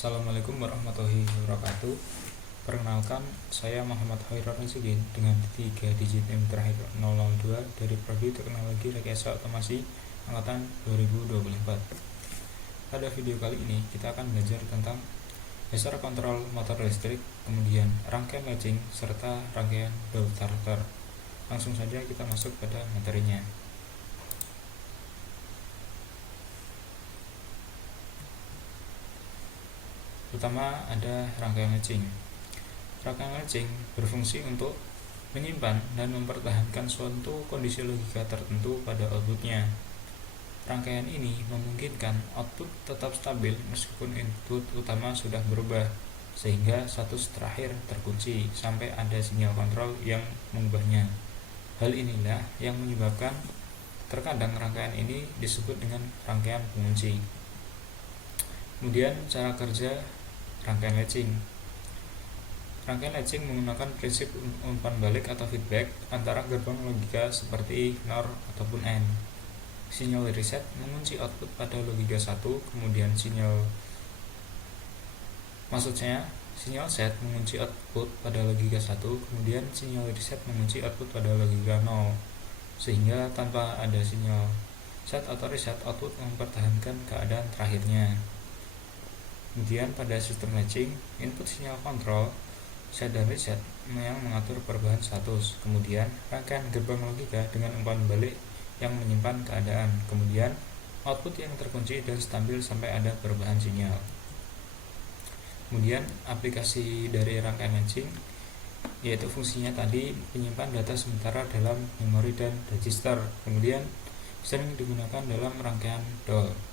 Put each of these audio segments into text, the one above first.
Assalamualaikum warahmatullahi wabarakatuh. Perkenalkan, saya Muhammad Khairul Rizky dengan 3 digit NIM terakhir 002 dari Prodi Teknologi Rekayasa Otomasi Angkatan 2024. Pada video kali ini kita akan belajar tentang dasar kontrol motor listrik, kemudian rangkaian latching, serta rangkaian door starter. Langsung saja kita masuk pada materinya. Pertama ada rangkaian latching. Rangkaian latching berfungsi untuk menyimpan dan mempertahankan suatu kondisi logika tertentu pada outputnya. Rangkaian ini memungkinkan output tetap stabil meskipun input utama sudah berubah, sehingga status terakhir terkunci sampai ada sinyal kontrol yang mengubahnya. Hal inilah yang menyebabkan terkadang rangkaian ini disebut dengan rangkaian pengunci. Kemudian cara kerja rangkaian latching. Rangkaian latching menggunakan prinsip umpan balik atau feedback antara gerbang logika seperti NOR ataupun AND. Sinyal reset mengunci output pada logika 1, kemudian sinyal set mengunci output pada logika 1, kemudian sinyal reset mengunci output pada logika 0. Sehingga tanpa ada sinyal set atau reset, output mempertahankan keadaan terakhirnya. Kemudian pada sistem latching, input sinyal kontrol, set dan reset yang mengatur perubahan status. Kemudian rangkaian gerbang logika dengan umpan balik yang menyimpan keadaan. Kemudian output yang terkunci dan stabil sampai ada perubahan sinyal. Kemudian aplikasi dari rangkaian latching yaitu fungsinya tadi menyimpan data sementara dalam memori dan register. Kemudian sering digunakan dalam rangkaian DOL.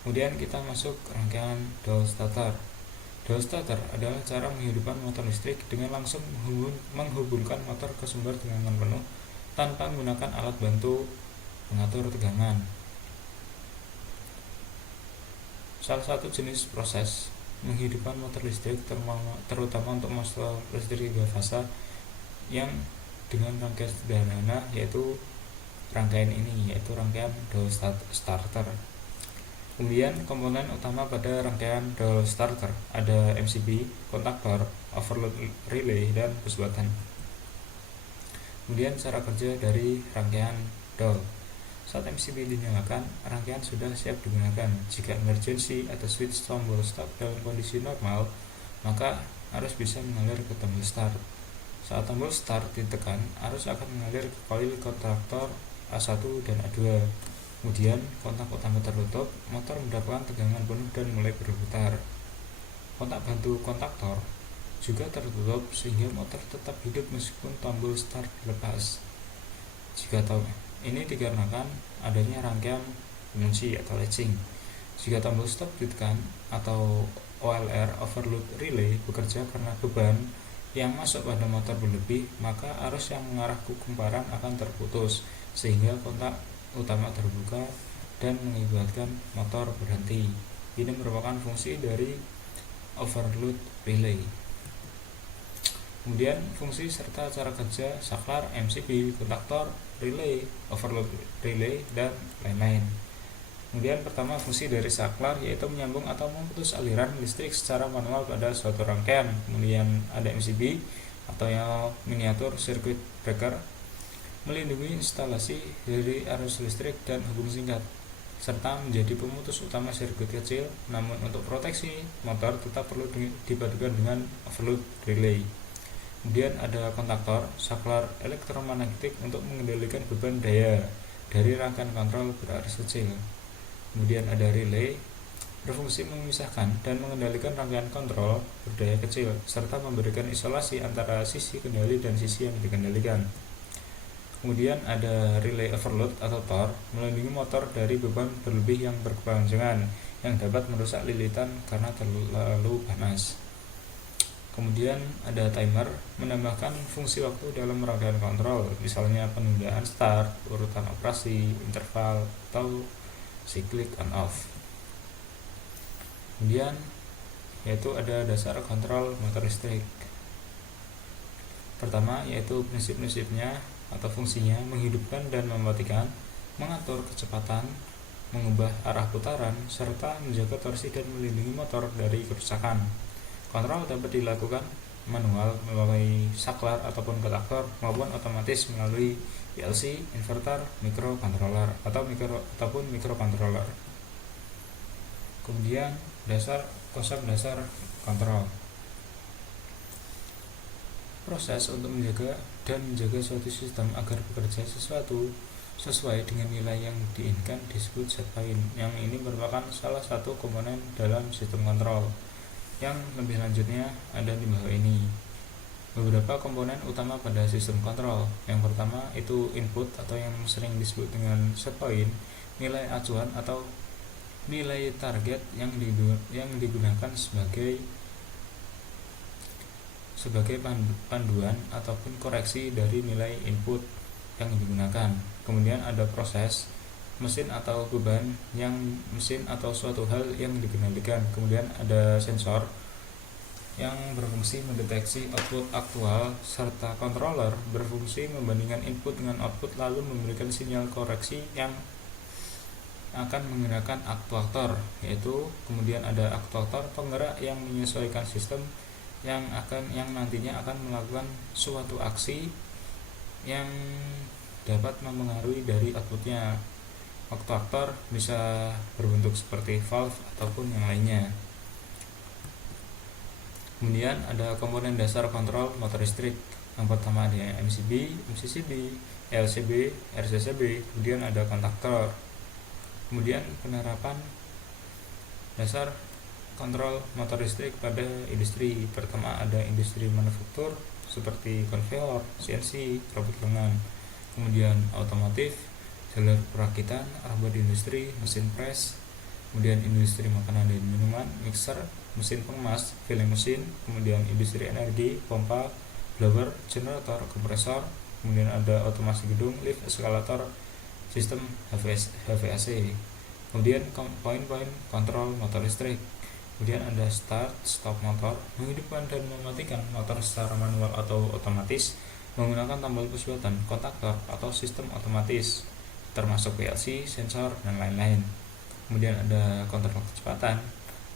Kemudian kita masuk rangkaian door starter. Door starter adalah cara menghidupkan motor listrik dengan langsung menghubungkan motor ke sumber tegangan penuh tanpa menggunakan alat bantu pengatur tegangan. Salah satu jenis proses menghidupkan motor listrik terutama untuk motor listrik 3 fasa yang dengan rangkaian sederhana yaitu rangkaian ini, yaitu rangkaian door starter. Kemudian komponen utama pada rangkaian door starter ada MCB, kontaktor, overload relay, dan push button. Kemudian cara kerja dari rangkaian door. Saat MCB dinyalakan, rangkaian sudah siap digunakan. Jika emergency atau switch tombol stop dalam kondisi normal, maka arus bisa mengalir ke tombol start. Saat tombol start ditekan, arus akan mengalir ke koil kontaktor A1 dan A2. Kemudian kontak utama tertutup, motor mendapatkan tegangan penuh dan mulai berputar. Kontak bantu kontaktor juga tertutup sehingga motor tetap hidup meskipun tombol start dilepas. Ini dikarenakan adanya rangkaian pengunci atau latching. Jika tombol stop ditekan atau OLR overload relay bekerja karena beban yang masuk pada motor berlebih, maka arus yang mengarah ke kumparan akan terputus sehingga kontak utama terbuka dan mengakibatkan motor berhenti. Ini merupakan fungsi dari overload relay. Kemudian fungsi serta cara kerja saklar, MCB, kontaktor, relay, overload relay, dan lain-lain. Kemudian pertama fungsi dari saklar yaitu menyambung atau memutus aliran listrik secara manual pada suatu rangkaian. Kemudian ada MCB atau yang miniatur circuit breaker, melindungi instalasi dari arus listrik dan hubung singkat, serta menjadi pemutus utama sirkuit kecil. Namun untuk proteksi motor tetap perlu dipadukan dengan overload relay. Kemudian ada kontaktor, saklar elektromagnetik untuk mengendalikan beban daya dari rangkaian kontrol berarus kecil. Kemudian ada relay, berfungsi memisahkan dan mengendalikan rangkaian kontrol berdaya kecil, serta memberikan isolasi antara sisi kendali dan sisi yang dikendalikan. Kemudian ada relay overload atau torque, melindungi motor dari beban berlebih yang berkepanjangan yang dapat merusak lilitan karena terlalu panas. Kemudian ada timer, menambahkan fungsi waktu dalam rangkaian kontrol, misalnya penundaan start, urutan operasi, interval, atau cyclic on off. Kemudian yaitu ada dasar kontrol motor listrik. Pertama yaitu prinsip-prinsipnya atau fungsinya menghidupkan dan mematikan, mengatur kecepatan, mengubah arah putaran, serta menjaga torsi dan melindungi motor dari kerusakan. Kontrol dapat dilakukan manual melalui saklar ataupun kontaktor maupun otomatis melalui PLC, inverter, microcontroller ataupun microcontroller. Kemudian konsep dasar kontrol. Proses untuk menjaga suatu sistem agar bekerja sesuai dengan nilai yang diinginkan disebut set point. Yang ini merupakan salah satu komponen dalam sistem kontrol. Yang lebih lanjutnya ada di bawah ini. Beberapa komponen utama pada sistem kontrol. Yang pertama itu input atau yang sering disebut dengan set point, nilai acuan atau nilai target yang digunakan sebagai panduan ataupun koreksi dari nilai input yang digunakan. Kemudian ada proses, mesin atau beban yang mesin atau suatu hal yang dikendalikan. Kemudian ada sensor yang berfungsi mendeteksi output aktual, serta controller berfungsi membandingkan input dengan output lalu memberikan sinyal koreksi yang akan menggunakan aktuator, yaitu kemudian ada aktuator penggerak yang menyesuaikan sistem yang nantinya akan melakukan suatu aksi yang dapat mempengaruhi dari outputnya. Aktuator bisa berbentuk seperti valve ataupun yang lainnya. Kemudian ada komponen dasar kontrol motor listrik. Yang pertama ada MCB, MCCB, LCB, RCCB, kemudian ada kontaktor. Kemudian penerapan dasar kontrol motor listrik pada industri. Pertama ada industri manufaktur seperti konveyor, CNC, robot lengan. Kemudian otomotif, jalur perakitan, robot industri, mesin press. Kemudian industri makanan dan minuman, mixer, mesin pengemas, filling mesin. Kemudian industri energi, pompa, blower, generator, kompresor. Kemudian ada otomasi gedung, lift, eskalator, sistem HVAC. Kemudian poin-poin kontrol motor listrik. Kemudian ada start, stop motor, menghidupkan dan mematikan motor secara manual atau otomatis menggunakan tombol push button, kontaktor atau sistem otomatis, termasuk PLC, sensor, dan lain-lain. Kemudian ada kontrol kecepatan,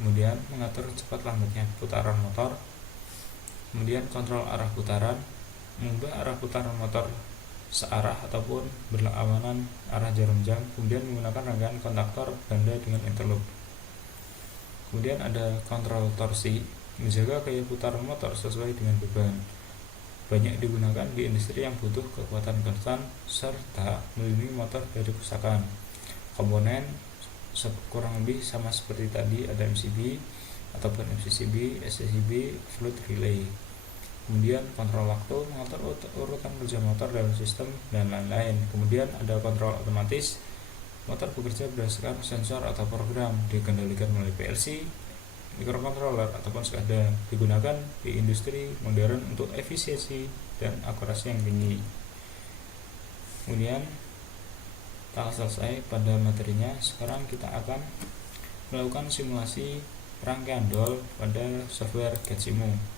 kemudian mengatur cepat lambatnya putaran motor. Kemudian kontrol arah putaran, mengubah arah putaran motor searah ataupun berlawanan arah jarum jam. Kemudian menggunakan rangkaian kontaktor ganda dengan interlock. Kemudian ada kontrol torsi, menjaga gaya putaran motor sesuai dengan beban. Banyak digunakan di industri yang butuh kekuatan konstan serta melindungi motor dari kerusakan. Komponen kurang lebih sama seperti tadi, ada MCB ataupun MCCB, SCCB, fluid relay. Kemudian kontrol waktu, mengatur urutan kerja motor dalam sistem, dan lain-lain. Kemudian ada kontrol otomatis, motor bekerja berdasarkan sensor atau program, dikendalikan melalui PLC, microcontroller ataupun SCADA, digunakan di industri modern untuk efisiensi dan akurasi yang tinggi. Kemudian telah selesai pada materinya. Sekarang kita akan melakukan simulasi rangkaian DOL pada software GetSimu.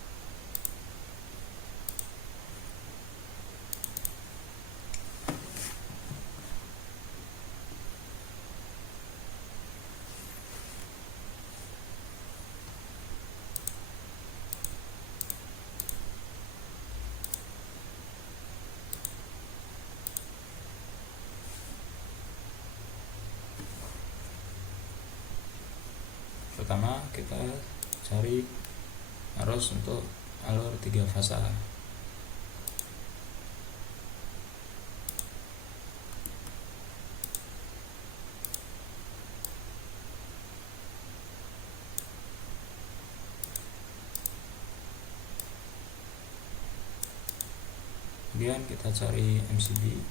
Pertama kita cari arus untuk alur 3 fasa. Kemudian kita cari MCB.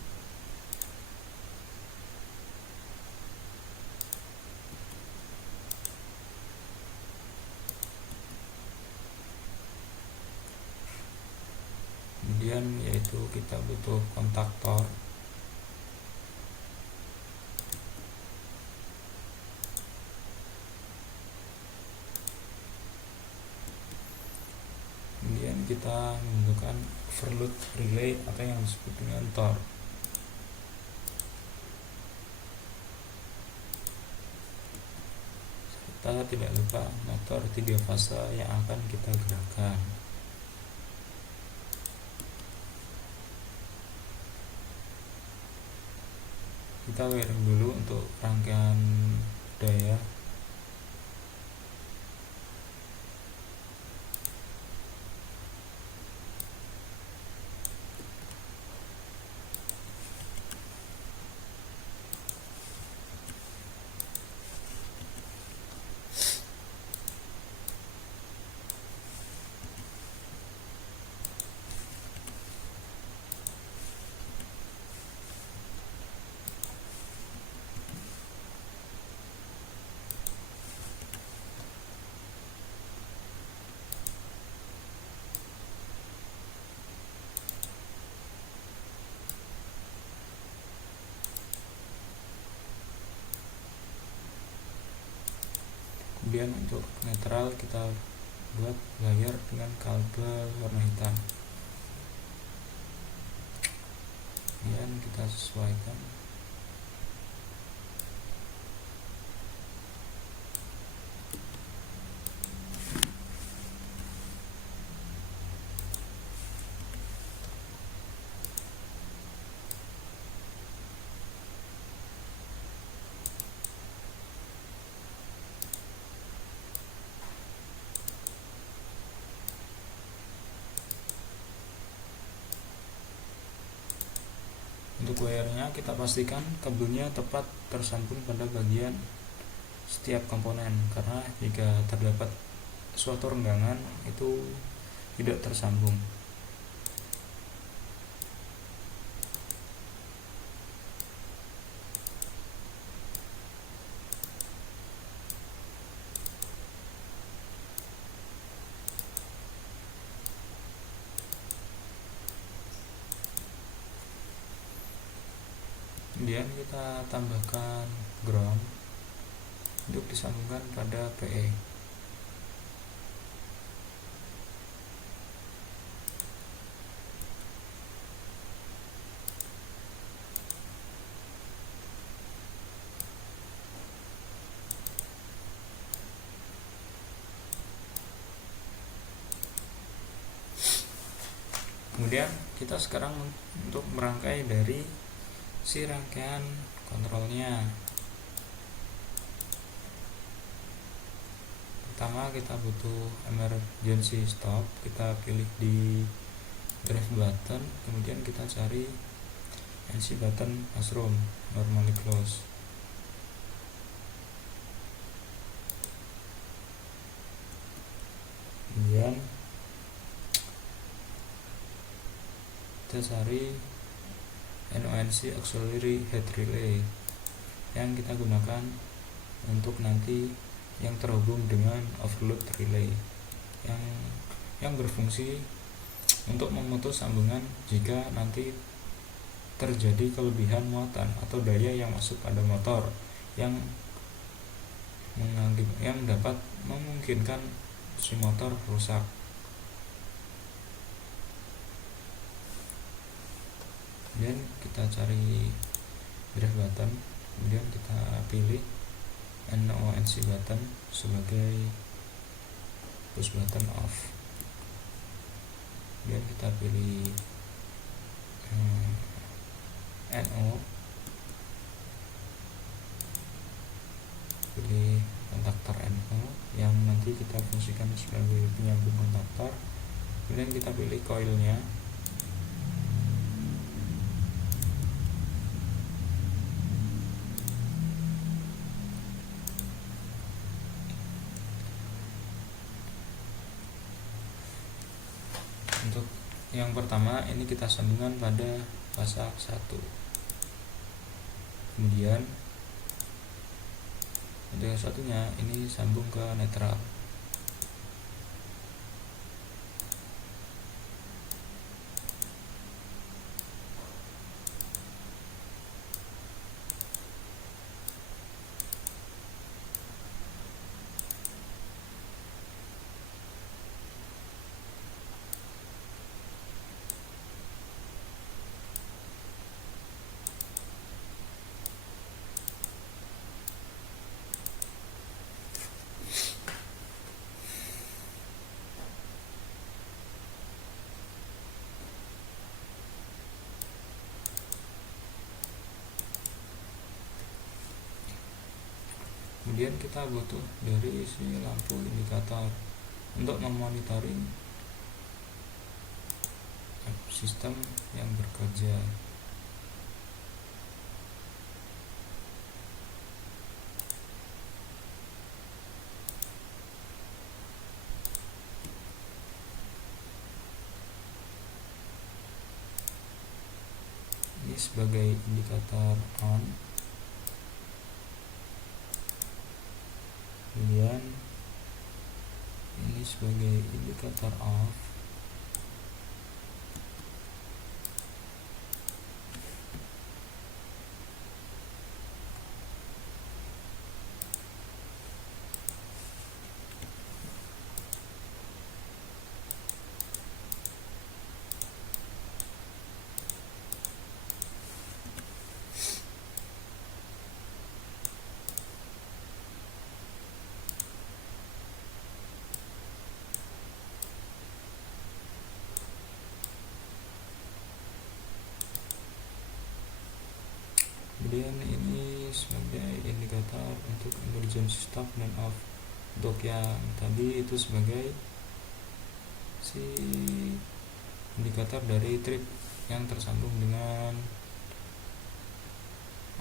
Kemudian yaitu kita butuh kontaktor. Kemudian kita membutuhkan overload relay atau yang disebut dengan TOR. serta tidak lupa motor 3 fase yang akan kita gerakkan. Kita wiring dulu untuk rangkaian daya. Kemudian untuk netral kita buat layar dengan kabel warna hitam. Kemudian kita sesuaikan. Untuk wire-nya kita pastikan kabelnya tepat tersambung pada bagian setiap komponen, karena jika terdapat suatu renggangan itu tidak tersambung. Kemudian kita tambahkan ground untuk disambungkan pada PE. Kemudian kita sekarang untuk merangkai dari si rangkaian kontrolnya. Pertama kita butuh emergency stop, kita pilih di drive button, kemudian kita cari NC button mushroom normally close. Kemudian kita cari NONC auxiliary head relay yang kita gunakan untuk nanti yang terhubung dengan overload relay yang berfungsi untuk memutus sambungan jika nanti terjadi kelebihan muatan atau daya yang masuk pada motor yang dapat memungkinkan si motor rusak. Kemudian kita cari drive button, kemudian kita pilih NONC button sebagai push button off. Kemudian kita pilih NO, pilih kontaktor NO yang nanti kita fungsikan sebagai penyambung kontaktor. Kemudian kita pilih coilnya. Untuk yang pertama ini kita sambungkan pada fase 1. Kemudian untuk yang satunya ini sambung ke netral. Kemudian kita butuh dari si lampu indikator untuk memonitoring sistem yang bekerja. Ini sebagai indikator on, kemudian ini sebagai indikator off, kemudian ini sebagai indikator untuk emergency stop dan off. Untuk yang tadi itu sebagai si indikator dari trip yang tersambung dengan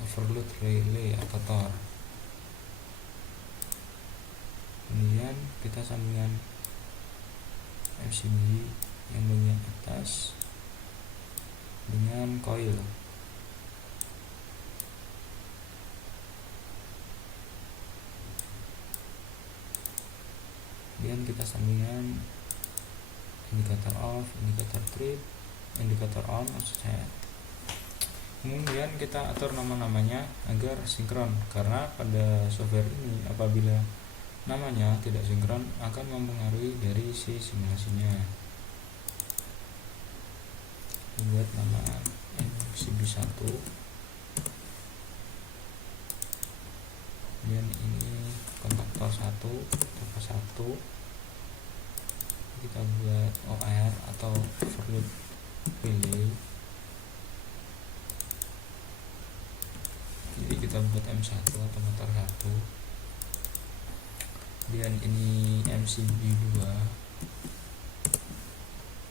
overload relay atau TOR. Kemudian kita sambungan MCB yang bagian atas dengan coil. Kemudian kita sambungan indikator off, indikator trip, indikator on maksud saya. Kemudian kita atur nama-namanya agar sinkron, karena pada software ini apabila namanya tidak sinkron akan mempengaruhi dari si simulasinya. Buat nama MCB1, kemudian ini kontaktor 1, toko 1, kita buat OR atau overload relay. Jadi kita buat M1 atau motor 1, kemudian ini MCB2,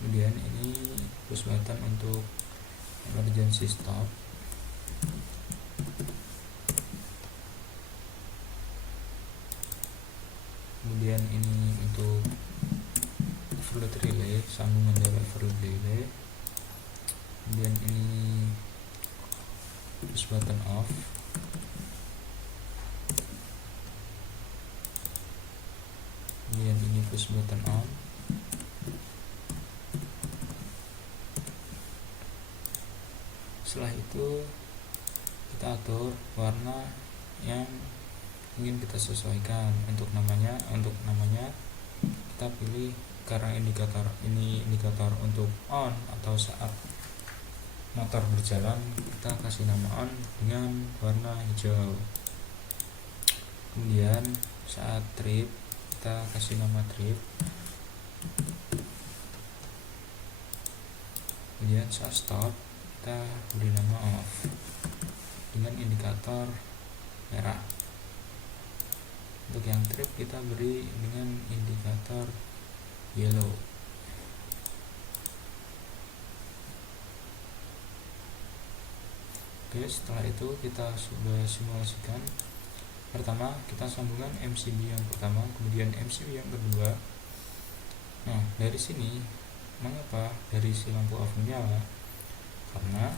kemudian ini push button untuk emergency stop, kemudian ini untuk overload relay, sambungan dari overload relay, kemudian ini push button off, kemudian ini push button on, setelah itu kita atur warna yang ingin kita sesuaikan. Untuk namanya kita pilih, karena indikator ini indikator untuk on atau saat motor berjalan, kita kasih nama on dengan warna hijau. Kemudian saat trip kita kasih nama trip, kemudian saat stop kita beri nama off dengan indikator merah. Untuk yang trip kita beri dengan indikator yellow. Oke, setelah itu kita sudah simulasikan. Pertama kita sambungan MCB yang pertama, kemudian MCB yang kedua. Nah, dari sini mengapa dari si lampu off menyala? Karena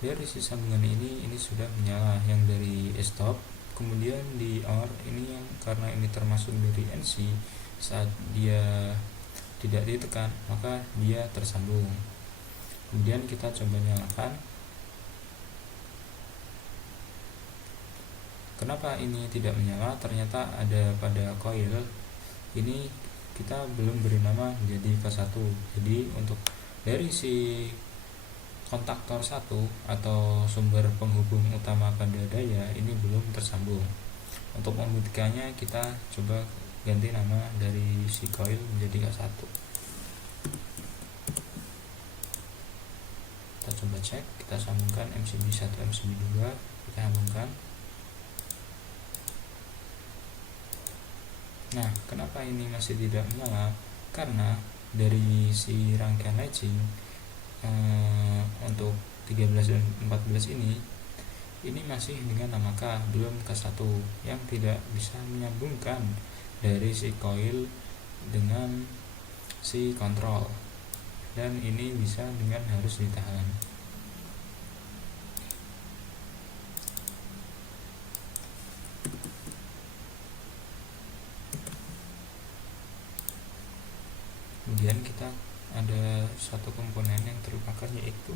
dari si sambungan ini sudah menyala yang dari stop. Kemudian di OR ini yang karena ini termasuk dari NC, saat dia tidak ditekan maka dia tersambung. Kemudian kita coba nyalakan. Kenapa ini tidak menyala? Ternyata ada pada coil ini kita belum beri nama menjadi K1. Jadi untuk dari si kontaktor 1 atau sumber penghubung utama pada daya ini belum tersambung. Untuk membuktikannya kita coba ganti nama dari si coil menjadi K1. Kita coba cek, kita sambungkan MCB1, MCB2, kita sambungkan. Nah, kenapa ini masih tidak menyala? Karena dari si rangkaian latching untuk 13 dan 14 ini masih dengan nama K, belum K1, yang tidak bisa menyambungkan dari si coil dengan si kontrol, dan ini bisa dengan harus ditahan. Kemudian kita ada satu komponen yang terlupakan, yaitu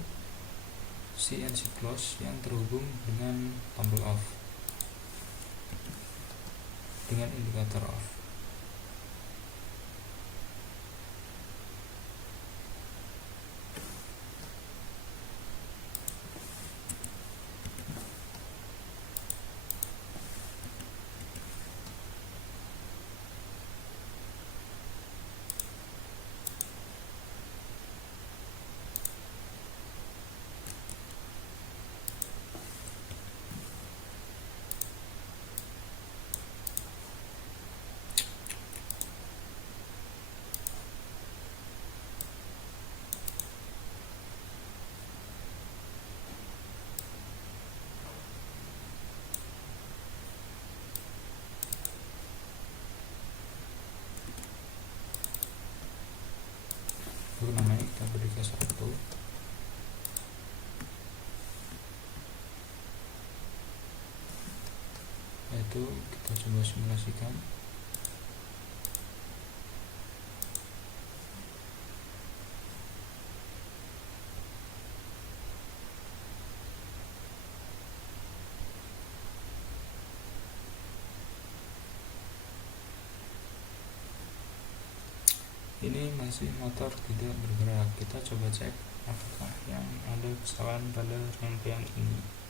CNC close yang terhubung dengan tombol off, dengan indikator off. Untuk namanya kita beri ke 1, yaitu kita coba simulasikan. Ini masih motor tidak bergerak. Kita coba cek apakah yang ada kesalahan pada rangkaian ini.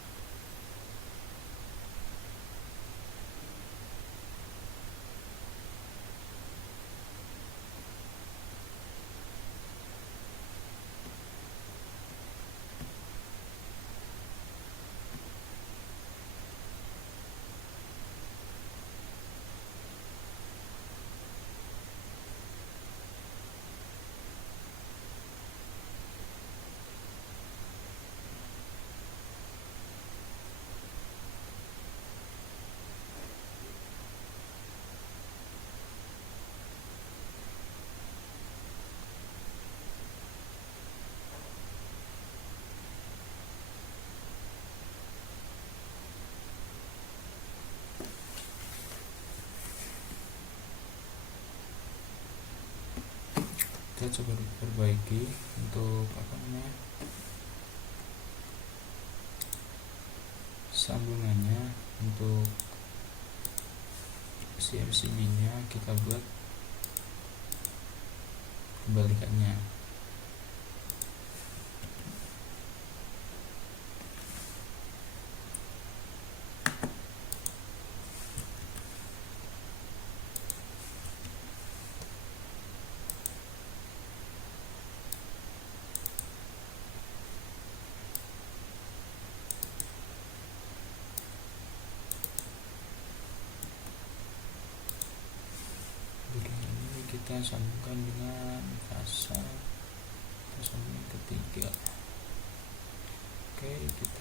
Kita coba perbaiki untuk sambungannya. Untuk CMCB nya kita buat kebalikannya. Kita sambungkan dengan fasa, kita sambungkan ketiga. Oke, kita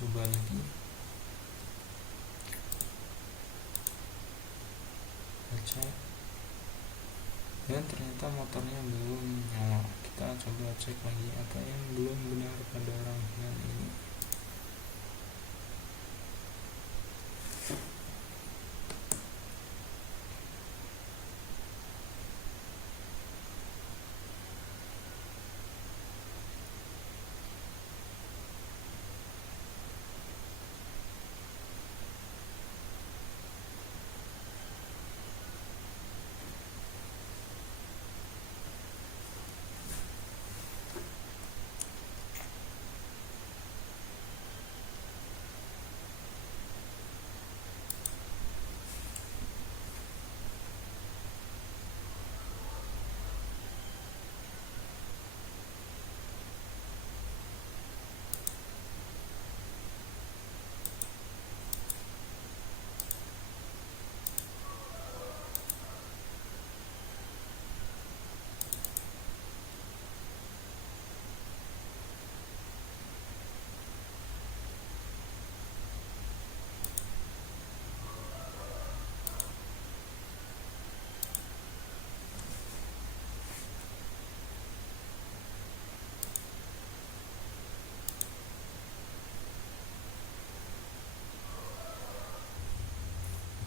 coba lagi. Kita cek dan ternyata motornya belum nyala. Kita coba cek lagi apa yang belum benar pada rangkaian ini.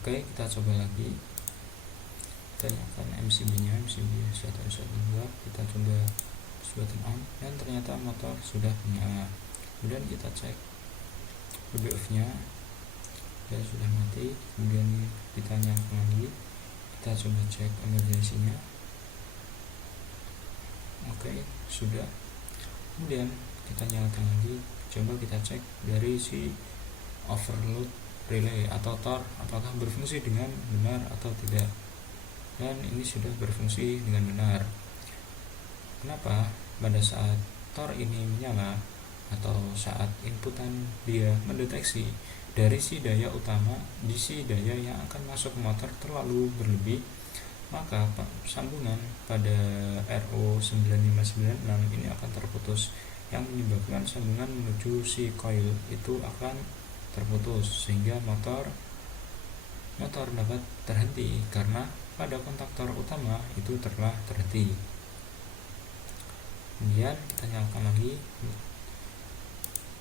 Oke, kita coba lagi. Kita nyalakan MCB nya, MCB 112, kita coba push button on, dan ternyata motor sudah menyala. Kemudian kita cek BBF nya dan sudah mati. Kemudian kita nyalakan lagi, kita coba cek emergency nya. Oke, sudah. Kemudian kita nyalakan lagi, coba kita cek dari si overload relay atau TOR apakah berfungsi dengan benar atau tidak, dan ini sudah berfungsi dengan benar. Kenapa pada saat TOR ini menyala atau saat inputan dia mendeteksi dari si daya utama DC daya yang akan masuk ke motor terlalu berlebih, maka sambungan pada RO9596 ini akan terputus, yang menyebabkan sambungan menuju si coil itu akan terputus, sehingga motor dapat terhenti karena pada kontaktor utama itu telah terhenti. Kemudian kita nyalakan lagi,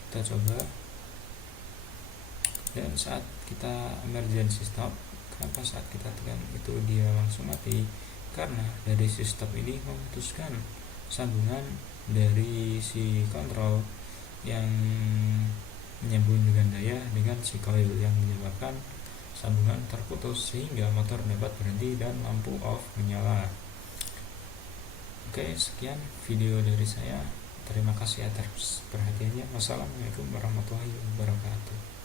kita coba, dan saat kita emergency stop, kenapa saat kita tekan itu dia langsung mati? Karena dari si stop ini memutuskan sambungan dari si kontrol yang menyambung dengan daya dengan si coil, yang menyebabkan sambungan terputus sehingga motor dapat berhenti dan lampu off menyala. Oke, sekian video dari saya. Terima kasih atas perhatiannya. Wassalamualaikum warahmatullahi wabarakatuh.